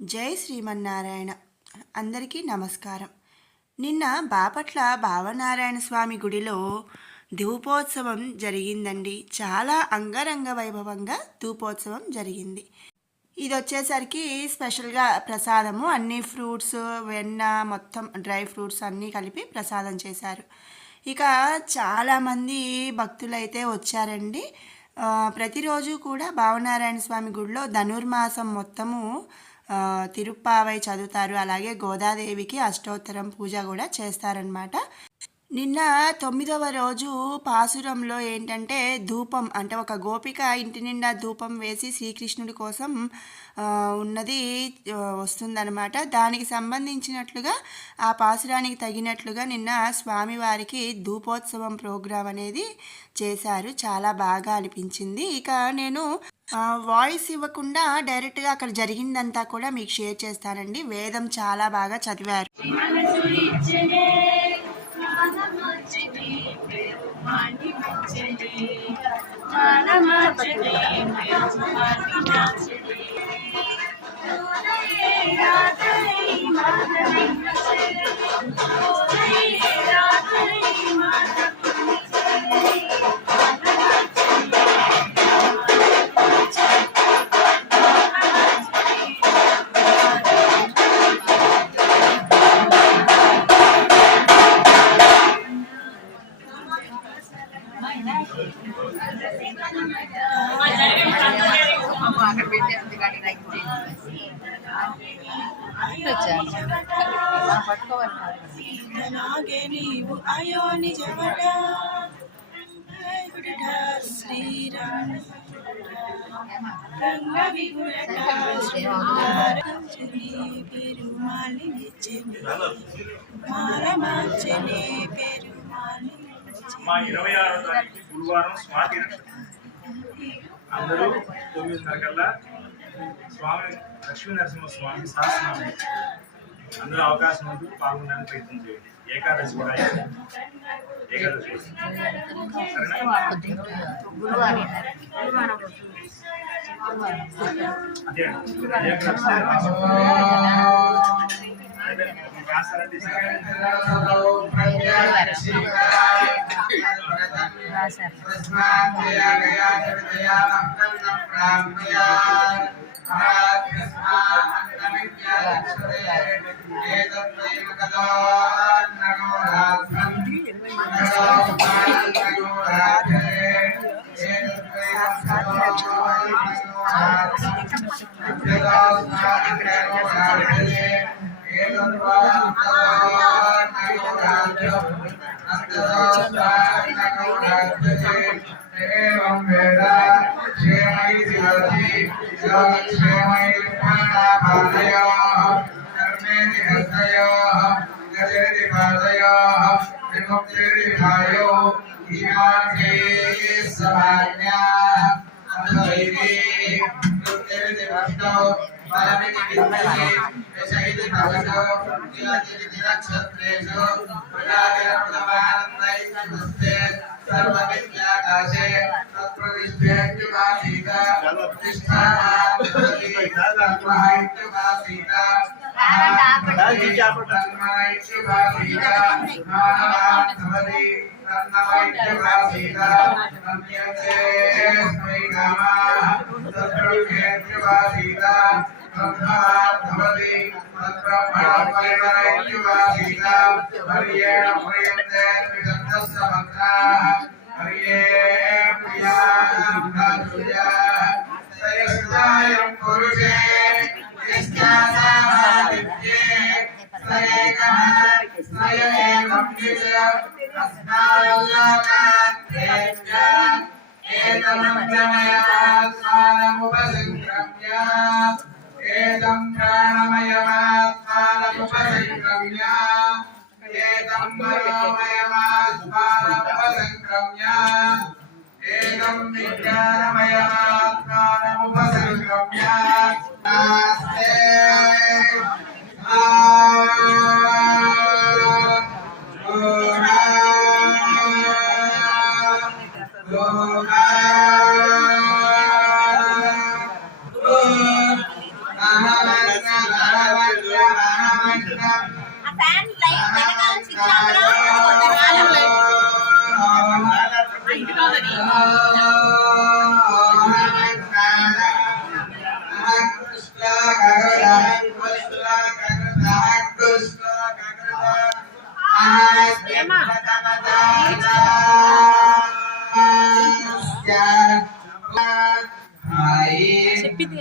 జై శ్రీమన్నారాయణ. అందరికీ నమస్కారం. నిన్న బాపట్ల భావనారాయణ స్వామి గుడిలో ధూపోత్సవం జరిగిందండి. చాలా అంగరంగ వైభవంగా ధూపోత్సవం జరిగింది. ఇది వచ్చేసరికి స్పెషల్గా ప్రసాదము, అన్ని ఫ్రూట్స్, వెన్న, మొత్తం డ్రై ఫ్రూట్స్ అన్నీ కలిపి ప్రసాదం చేశారు. ఇక చాలామంది భక్తులైతే వచ్చారండి. ప్రతిరోజు కూడా భావనారాయణ స్వామి గుడిలో ధనుర్మాసం మొత్తము తిరుప్పావై చదువుతారు. అలాగే గోదాదేవికి అష్టోత్తరం పూజ కూడా చేస్తారనమాట. నిన్న 9వ రోజు పాసురంలో ఏంటంటే ధూపం, అంటే ఒక గోపిక ఇంటి నిండా ధూపం వేసి శ్రీకృష్ణుడి కోసం ఉన్నది వస్తుందన్నమాట. దానికి సంబంధించినట్లుగా ఆ పాసురానికి తగినట్లుగా నిన్న స్వామివారికి ధూపోత్సవం ప్రోగ్రాం అనేది చేశారు. చాలా బాగా అనిపించింది. ఇక నేను వాయిస్ ఇవ్వకుండా డైరెక్ట్గా అక్కడ జరిగిందంతా కూడా మీకు షేర్ చేస్తానండి. వేదం చాలా బాగా చదివారు. అలాగే నీవు అయో నిజమట శ్రీరామ పెరుమాళి మెచ్చని మారమార్చని పెరుమాళి. మా 26వ తారీఖు గురువారం స్వాతి నక్షత్రం. అందరూ 9:30 కల్లా స్వామి లక్ష్మీ నరసింహస్వామి సహస్రనామం అందరూ అవకాశం ఉంటూ పాల్గొనడానికి ప్రయత్నం చేయండి. ఏకాదశి కూడా ఏకాదశి అదే ఆ ఫ్యాన్ లైట్ వెనకాల స్విచ్ ఆన్ రా ఇది కాదని చెప్పింది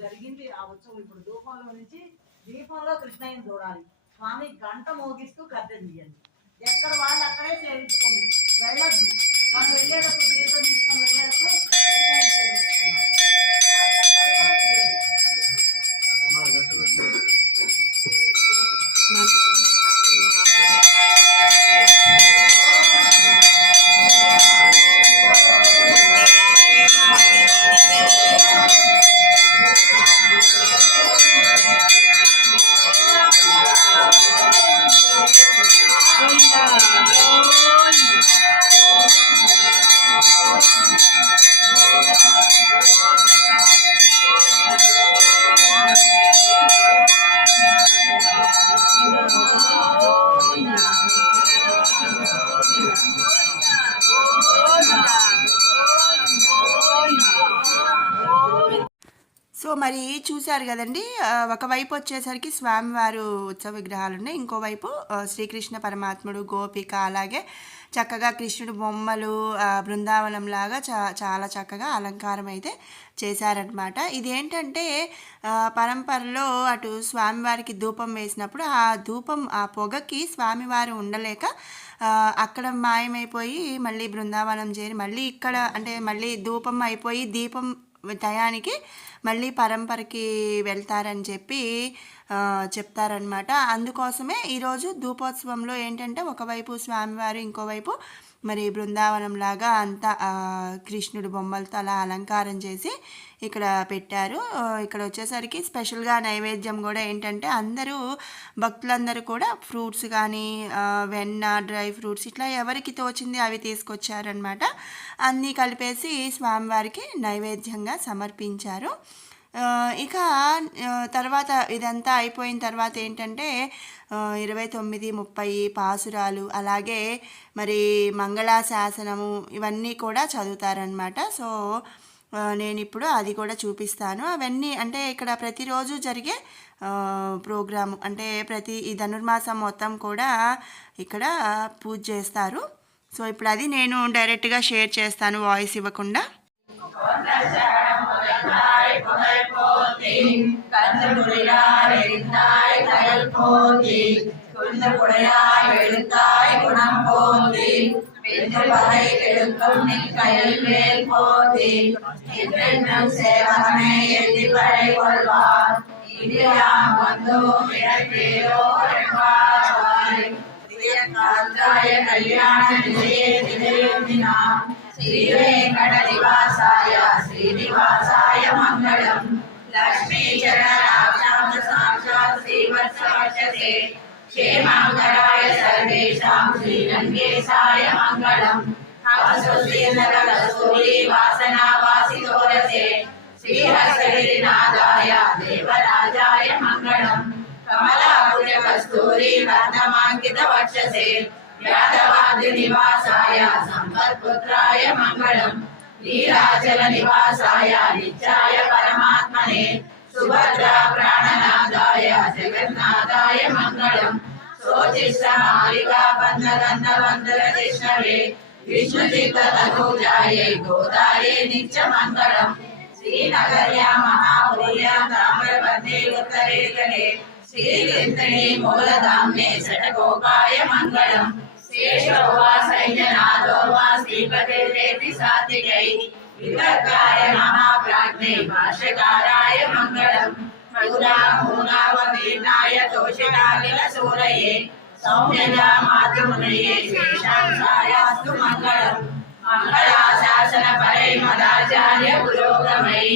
జరిగింది ఆ ఉత్సవం. ఇప్పుడు ధూపంలో నుంచి దీపంలో కృష్ణయ్యని చూడాలి. స్వామి గంట మోగిస్తూ గద్దె తీయండి. ఎక్కడ వాళ్ళు అక్కడే సేవించుకోండి, వెళ్ళొద్దు. మనం వెళ్ళేటప్పుడు దీపం తీసుకొని వెళ్ళేటప్పుడు కృష్ణయ్యని సేవించుకున్నాం. సో మరి చూశారు కదండి, ఒకవైపు వచ్చేసరికి స్వామివారు ఉత్సవ విగ్రహాలు ఉన్నాయి, ఇంకోవైపు శ్రీకృష్ణ పరమాత్ముడు, గోపిక, అలాగే చక్కగా కృష్ణుడు బొమ్మలు బృందావనంలాగా చాలా చక్కగా అలంకారం అయితే చేశారనమాట. ఇదేంటంటే పరంపరలో అటు స్వామివారికి ధూపం వేసినప్పుడు ఆ ధూపం ఆ పొగకి స్వామివారు ఉండలేక అక్కడ మాయమైపోయి మళ్ళీ బృందావనం చేరి మళ్ళీ ఇక్కడ అంటే మళ్ళీ ధూపం అయిపోయి దీపం టయానికి మళ్ళీ పరంపరకి వెళ్తారని చెప్పి చెప్తారనమాట. అందుకోసమే ఈరోజు ధూపోత్సవంలో ఏంటంటే ఒకవైపు స్వామివారు, ఇంకోవైపు మరి బృందావనం లాగా అంతా కృష్ణుడి బొమ్మలతో అలా అలంకారం చేసి ఇక్కడ పెట్టారు. ఇక్కడ వచ్చేసరికి స్పెషల్గా నైవేద్యం కూడా ఏంటంటే అందరూ భక్తులందరూ కూడా ఫ్రూట్స్ కానీ వెన్న, డ్రై ఫ్రూట్స్ ఇట్లా ఎవరికి తోచింది అవి తీసుకొచ్చారనమాట. అన్నీ కలిపేసి స్వామివారికి నైవేద్యంగా సమర్పించారు. ఇక తర్వాత ఇదంతా అయిపోయిన తర్వాత ఏంటంటే 29, 30 పాసురాలు, అలాగే మరి మంగళాశాసనము ఇవన్నీ కూడా చదువుతారనమాట. సో నేను ఇప్పుడు అది కూడా చూపిస్తాను. అవన్నీ అంటే ఇక్కడ ప్రతిరోజు జరిగే ప్రోగ్రాము, అంటే ఈ ధనుర్మాసం మొత్తం కూడా ఇక్కడ పూజ చేస్తారు. సో ఇప్పుడు అది నేను డైరెక్ట్గా షేర్ చేస్తాను వాయిస్ ఇవ్వకుండా. శ్రీ వెంకట నివాసాయ శ్రీనివాసాయ మంగళం. లక్ష్మీ చరణాక్షాం సాక్షాత్ శ్రీవత్సవక్షసే క్షేమాంకరాయ సర్వేషాం శ్రీరంగేశాయ మంగళం. హస్తశ్రీనగరస్తూరి వాసనావాసితోరసే శ్రీహస్తగిరినాథాయ దేవరాజాయ మంగళం. కమలాభుజ కస్తూరి రత్నమాంకిత వక్షసే యాదవాది నివాసాయ సంపత్పుత్రాయ మంగళం. నీలాచల నివాసాయ నిత్యాయ పరమాత్మనే సుభద్రా ప్రాణనాథాయ జగన్నాథాయ మంగళం. శోచిష్టమాలికా బంధగంధవందర కృష్ణవే విష్ణుచిత్త తనూజాయై గోదాయే నిత్య మంగళం. శ్రీనగర్యా మహాపుర్యా తామ్రపర్ణే ఉత్తరేఖనే శ్రీకీర్తనే మూలధామ్నే శటకోపాయ మంగళం. శేషో వా సైన్యనాథో వా శ్రీపతిర్వేతి సాత్వికై వితర్కాయ మహాప్రాజ్ఞే భాష్యకారాయ మంగళం. మూలావతీర్ణాయ తోషికాఖిల సూరయే సౌమ్యజా మాతృమునయే శేషాంశాయాస్తు మంగళం. మంగళాశాసన పరై మదాచార్య పురోగమై